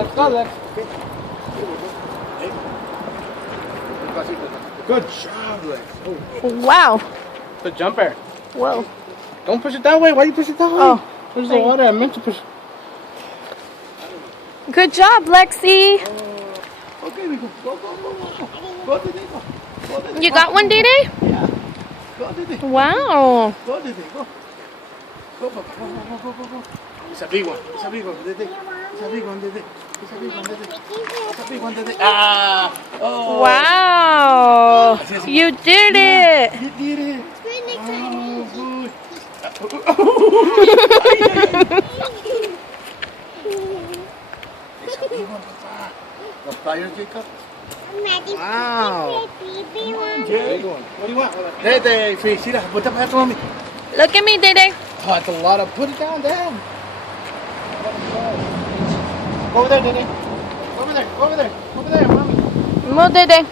Lex. Go, Lex. Good job, Lex. Wow. Good jumper. Whoa. Don't push it that way. Why do you push it that way? Oh. There's the water. I meant to push. Good job, Lexi. Okay, we go. Go, go, go, go. Go, Dede, go. Go, Dede. You got one, Dede? Yeah. Go, Dede. Wow. Go, Dede. Go. Go, Papa. Go, go, go, go, go. It's a big one. It's a big one, Dede. It's a big one, Dede. It's a big one, Dede. It's a big one, Dede. Ah! Oh! Wow. You did it. You did it. Oh, good. It's a big one, Papa. The pliers, Jacob. Wow. Big one. What do you want? Dede, fish. See that? Put that back on me. Look at me, Dede. Oh, it's a lot of. Put it down, down. Go over there, Dede. Over there, over there, over there, mommy. Move, Dede.